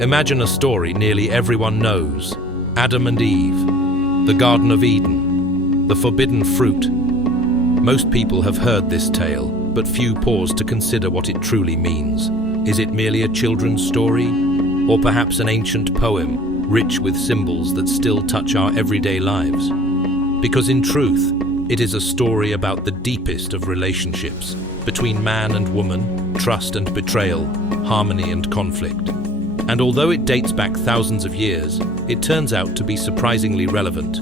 Imagine a story nearly everyone knows: Adam and Eve, the Garden of Eden, the forbidden fruit. Most people have heard this tale, but few pause to consider what it truly means. Is it merely a children's story? Or perhaps an ancient poem, rich with symbols that still touch our everyday lives? Because in truth, it is a story about the deepest of relationships, between man and woman, trust and betrayal, harmony and conflict. And although it dates back thousands of years, it turns out to be surprisingly relevant.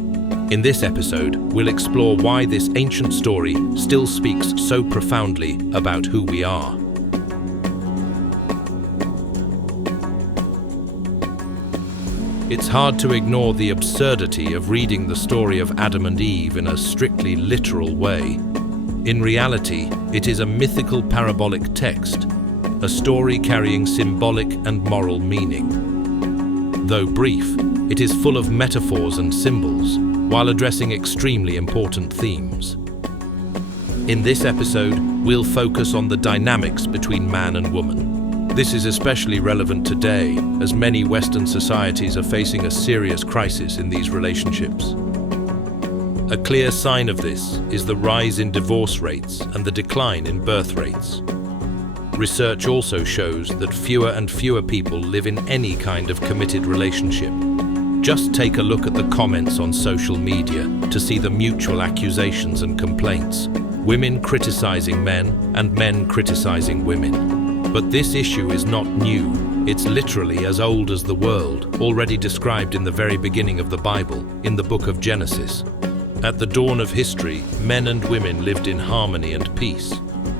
In this episode, we'll explore why this ancient story still speaks so profoundly about who we are. It's hard to ignore the absurdity of reading the story of Adam and Eve in a strictly literal way. In reality, it is a mythical parabolic text, a story carrying symbolic and moral meaning. Though brief, it is full of metaphors and symbols, while addressing extremely important themes. In this episode, we'll focus on the dynamics between man and woman. This is especially relevant today, as many Western societies are facing a serious crisis in these relationships. A clear sign of this is the rise in divorce rates and the decline in birth rates. Research also shows that fewer and fewer people live in any kind of committed relationship. Just take a look at the comments on social media to see the mutual accusations and complaints. Women criticizing men and men criticizing women. But this issue is not new. It's literally as old as the world, already described in the very beginning of the Bible, in the book of Genesis. At the dawn of history, men and women lived in harmony and peace.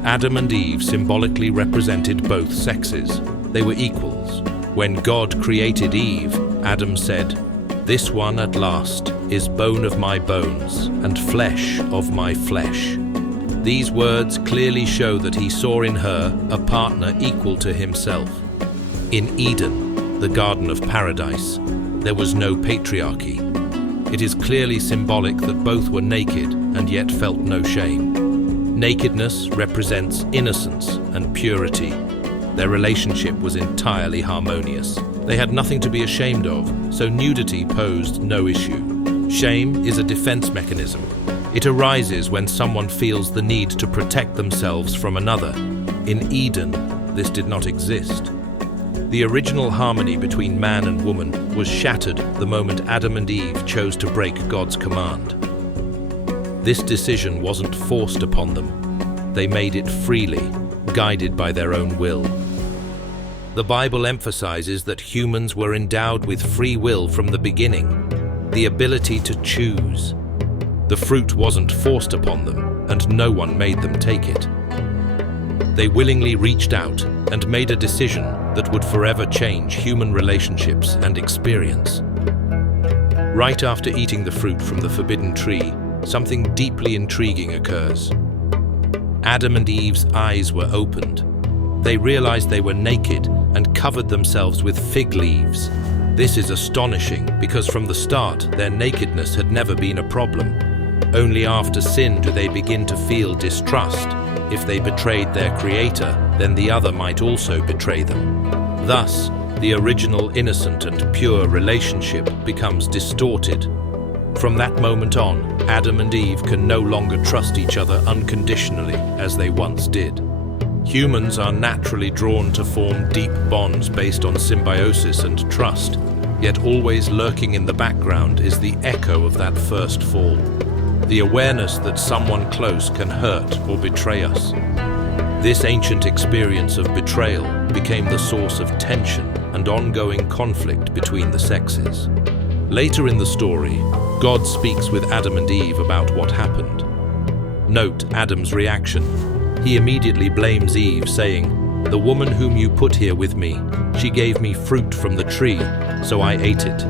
Adam and Eve symbolically represented both sexes. They were equals. When God created Eve, Adam said, "This one at last is bone of my bones and flesh of my flesh." These words clearly show that he saw in her a partner equal to himself. In Eden, the Garden of Paradise, there was no patriarchy. It is clearly symbolic that both were naked and yet felt no shame. Nakedness represents innocence and purity. Their relationship was entirely harmonious. They had nothing to be ashamed of, so nudity posed no issue. Shame is a defense mechanism. It arises when someone feels the need to protect themselves from another. In Eden, this did not exist. The original harmony between man and woman was shattered the moment Adam and Eve chose to break God's command. This decision wasn't forced upon them. They made it freely, guided by their own will. The Bible emphasizes that humans were endowed with free will from the beginning, the ability to choose. The fruit wasn't forced upon them, and no one made them take it. They willingly reached out and made a decision that would forever change human relationships and experience. Right after eating the fruit from the forbidden tree, something deeply intriguing occurs. Adam and Eve's eyes were opened. They realized they were naked and covered themselves with fig leaves. This is astonishing because from the start, their nakedness had never been a problem. Only after sin do they begin to feel distrust. If they betrayed their creator, then the other might also betray them. Thus, the original innocent and pure relationship becomes distorted. From that moment on, Adam and Eve can no longer trust each other unconditionally as they once did. Humans are naturally drawn to form deep bonds based on symbiosis and trust, yet always lurking in the background is the echo of that first fall. The awareness that someone close can hurt or betray us. This ancient experience of betrayal became the source of tension and ongoing conflict between the sexes. Later in the story, God speaks with Adam and Eve about what happened. Note Adam's reaction. He immediately blames Eve, saying, "The woman whom you put here with me, she gave me fruit from the tree, so I ate it."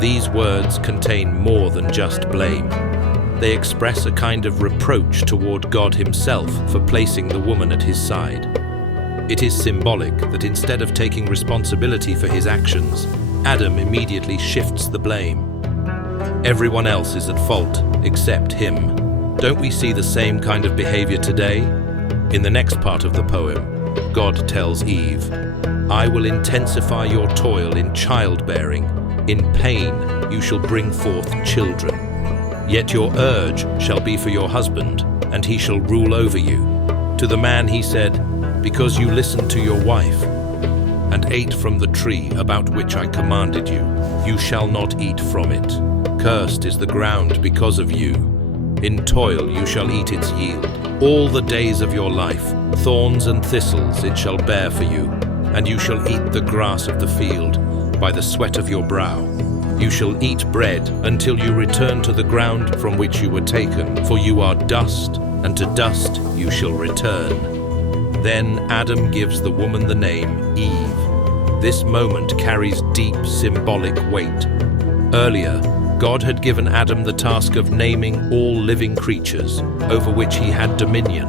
These words contain more than just blame. They express a kind of reproach toward God himself for placing the woman at his side. It is symbolic that instead of taking responsibility for his actions, Adam immediately shifts the blame. Everyone else is at fault, except him. Don't we see the same kind of behavior today? In the next part of the poem, God tells Eve, "I will intensify your toil in childbearing. In pain you shall bring forth children. Yet your urge shall be for your husband, and he shall rule over you." To the man he said, "Because you listened to your wife, and ate from the tree about which I commanded you, you shall not eat from it. Cursed is the ground because of you. In toil you shall eat its yield. All the days of your life, thorns and thistles it shall bear for you, and you shall eat the grass of the field by the sweat of your brow. You shall eat bread until you return to the ground from which you were taken, for you are dust, and to dust you shall return." Then Adam gives the woman the name Eve. This moment carries deep symbolic weight. Earlier, God had given Adam the task of naming all living creatures over which he had dominion.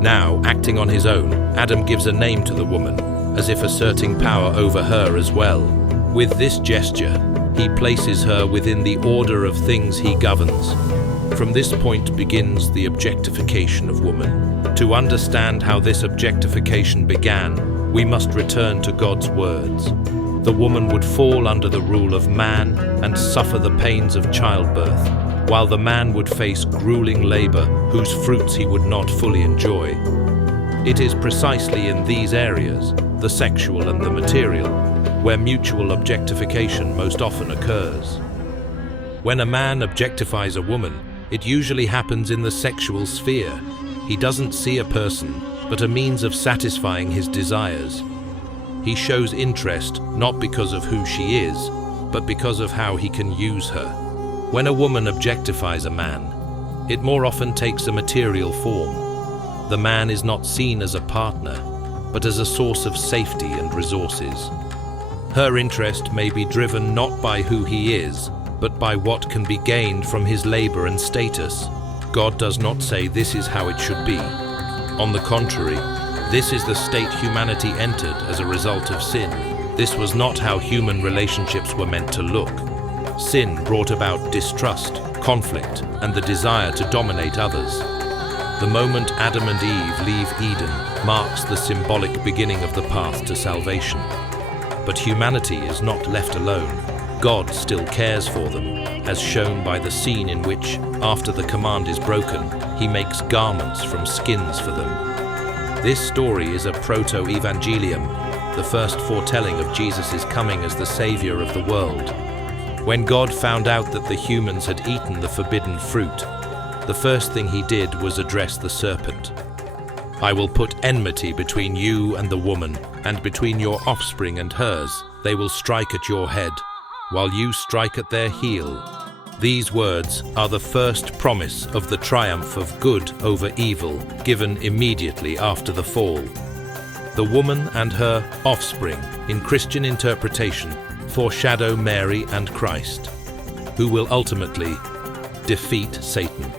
Now, acting on his own, Adam gives a name to the woman, as if asserting power over her as well. With this gesture, he places her within the order of things he governs. From this point begins the objectification of woman. To understand how this objectification began, we must return to God's words. The woman would fall under the rule of man and suffer the pains of childbirth, while the man would face grueling labor whose fruits he would not fully enjoy. It is precisely in these areas, the sexual and the material, where mutual objectification most often occurs. When a man objectifies a woman, it usually happens in the sexual sphere. He doesn't see a person, but a means of satisfying his desires. He shows interest not because of who she is, but because of how he can use her. When a woman objectifies a man, it more often takes a material form. The man is not seen as a partner, but as a source of safety and resources. Her interest may be driven not by who he is, but by what can be gained from his labor and status. God does not say this is how it should be. On the contrary, this is the state humanity entered as a result of sin. This was not how human relationships were meant to look. Sin brought about distrust, conflict, and the desire to dominate others. The moment Adam and Eve leave Eden marks the symbolic beginning of the path to salvation. But humanity is not left alone. God still cares for them, as shown by the scene in which, after the command is broken, he makes garments from skins for them. This story is a proto-evangelium, the first foretelling of Jesus' coming as the Savior of the world. When God found out that the humans had eaten the forbidden fruit, the first thing he did was address the serpent. "I will put enmity between you and the woman, and between your offspring and hers. They will strike at your head, while you strike at their heel." These words are the first promise of the triumph of good over evil, given immediately after the fall. The woman and her offspring, in Christian interpretation, foreshadow Mary and Christ, who will ultimately defeat Satan.